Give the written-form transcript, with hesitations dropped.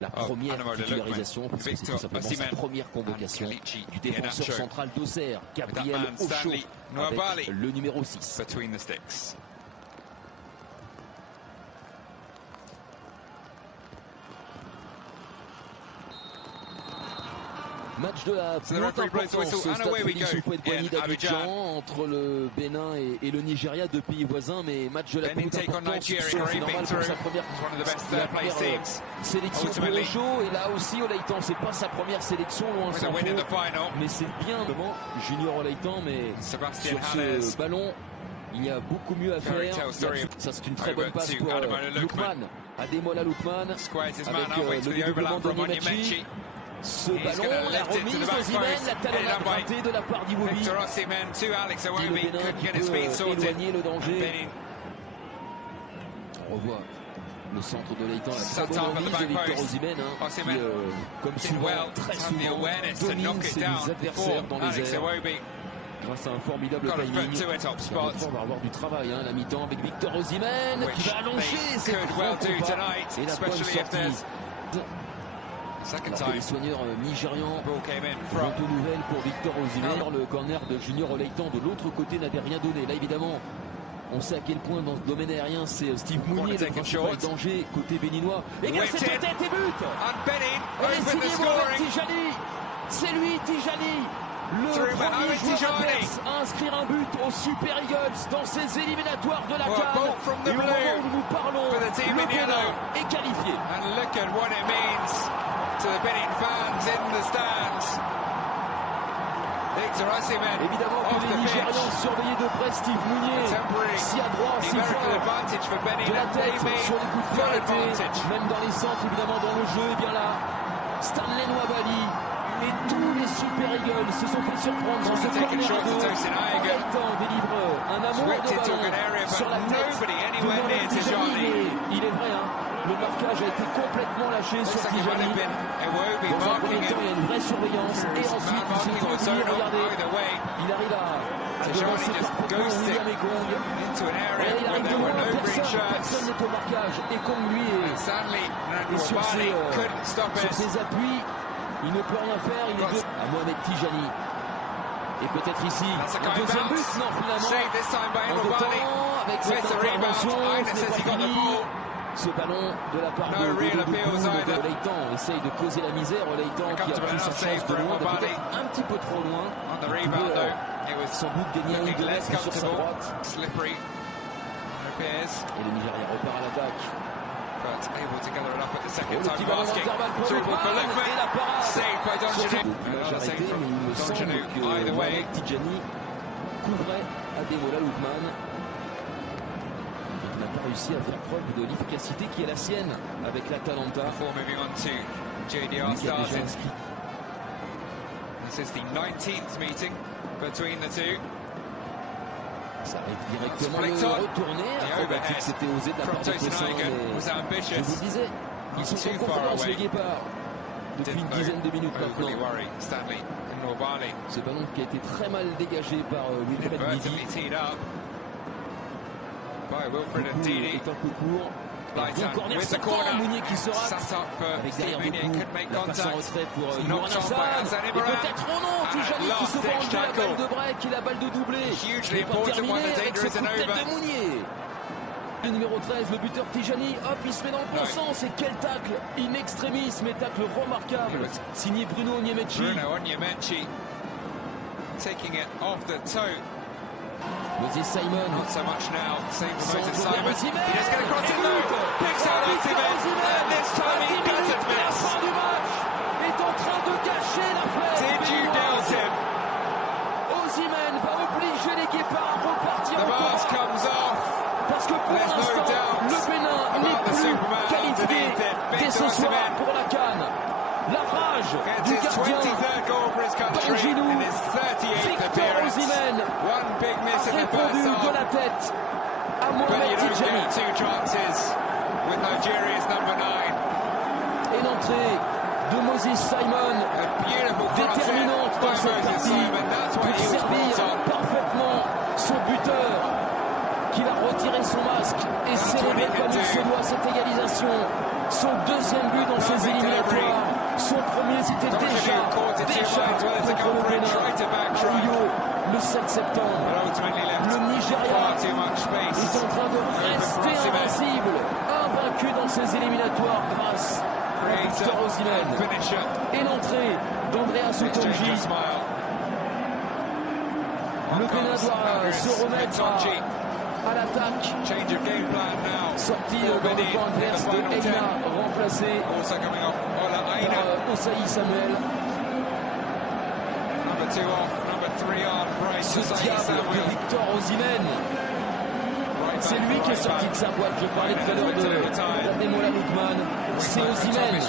La première titularisation, parce que c'est tout simplement sa première convocation du défenseur central d'Auxerre, Gabriel Ocho, avec le numéro 6. Match de la plus haute importance au stade Félix Houphouët-Boigny d'Abidjan entre le Bénin et le Nigeria, deux pays voisins, mais match de la plus haute importance, c'est normal pour sa première sélection pour Ocho, et là aussi Oleitan, c'est pas sa première sélection, loin s'en faut, mais c'est bien devant Junior Oleitan, mais sur ce ballon, il y a beaucoup mieux à faire. Ça, c'est une très bonne passe pour Lookman, Ademola Lookman, avec le dédoublement d'Onyemaechi. Ce ballon, la remise d'Osimhen, la talonnade ratée de la part d'Iwobi. Et le Bénin qui peut éloigner le danger. On revoit le centre de Leitan, la très bonne remise de Victor Osimhen, qui, comme souvent, très souvent, domine ses adversaires dans les airs. Grâce à un formidable timing, on va avoir du travail, la mi-temps avec Victor Osimhen qui va allonger ses grands combats et la bonne sortie. Les soigneurs nigérians vont aux nouvelles pour Victor Osimhen. Le corner de Junior Oleitan de l'autre côté n'avait rien donné. Là évidemment, on sait à quel point dans ce domaine aérien c'est Steve Mounier le principal danger côté béninois. Et grâce à tête et but. Elle est signée Mohamed Tijani. C'est lui Tijani, le premier joueur adverse à inscrire un but aux Super Eagles dans ces éliminatoires de la CAN. Et au moment où nous parlons, le Bénin est qualifié. To the Benin fans in the stands. Victor Osimhen. Évidemment que les Nigérians surveillaient de près Steve Mounier. Si à droite, si fort, de la tête sur les coups de pied arrêtés, même dans les centres, évidemment dans le jeu. Et bien là, Stanley Nwabali et tous les Super Eagles se sont fait surprendre dans ce corner à deux. Oleitan délivre un amour de ballon sur la tête de Mohamed Tijani. Il est vrai, le marquage a été complètement lâché sur Tijani. Dans un premier temps, il y a une vraie surveillance. Et ensuite, il se fait oublier, regardez. Il arrive à devancer parfaitement William Ekong. Et il arrive devant personne n'est au marquage. Ekong, lui, est sur ses appuis. Il ne peut rien faire. Il est deux à Mohamed Tijani. Et peut-être ici, un deuxième but. Non, finalement, en deux temps, avec cette intervention, ce n'est pas fini. Ce ballon de la part de Oleitan essaye de causer la misère. Oleitan qui a pris sa chance de loin, peut-être un petit peu trop loin. Il pouvait sans doute gagner un ou deux mètres sur sa droite. Et le Nigeria repart à l'attaque. Le petit ballon d'intervalle pour Lookman et la parade. L'image arrêtée, mais il me semble que Mohamed Tijani couvrait Ademola Lookman. Il n'a pas réussi à faire preuve de l'efficacité qui est la sienne avec l'Atalanta. Ça arrive directement le retourner. Acrobatique, c'était osé de la part de Tessin, mais je vous le disais, ils sont en confiance les Guépards depuis une dizaine de minutes maintenant. Ce ballon qui a été très mal dégagé par Wilfred Ndidi. Est un peu court. Bon corner sortant, Mounier qui se rate avec derrière beaucoup la passe en retrait pour Nour Hassan. Et peut-être non, Tijani qui se venge de la balle de break et la balle de doublé. Il n'est pas terminé avec ce coup de tête de Mounier. Le numéro 13, le buteur Tijani, hop, il se met dans le bon sens. Et quel tacle in extremis, mais tacle remarquable. Signé Bruno Onyemaechi. Taking it off the toe. Moses Simon. Not so much now. Same for Moses Simon. He just gonna cross it though. Picks out Osimhen. And this time he doesn't miss. La fin du match est en train de gâcher la fête. Did you doubt him? Osimhen va obliger les Guépards à repartir. The mask comes off. Parce que pour l'instant, le Bénin n'est plus qualifié dès ce soir pour la CAN. La rage du gardien d'Angilou, Victor Osimhen, a répondu de la tête à Mohamed Tijani. Et l'entrée de Moses Simon, déterminante dans cette partie pour servir parfaitement son buteur, qu'il a retiré son masque et célébré comme il se doit cette égalisation. Son deuxième but dans ses éliminatoires. Son premier, c'était déjà contre le Bénin à Rio le 7 septembre. Le Nigeria est en train de rester invincible, invaincu dans ses éliminatoires grâce à Victor Osimhen. Et l'entrée d'Andreas Utonji. Le Bénin doit se remettre à l'attaque. Sorti dans le camp adverse de Eina, remplacé par Osayi Samuel. Ce diable de Victor Osimhen, c'est lui qui est sorti de sa boîte. Je parlais tout à l'heure d'Ademola Lookman. C'est Osimhen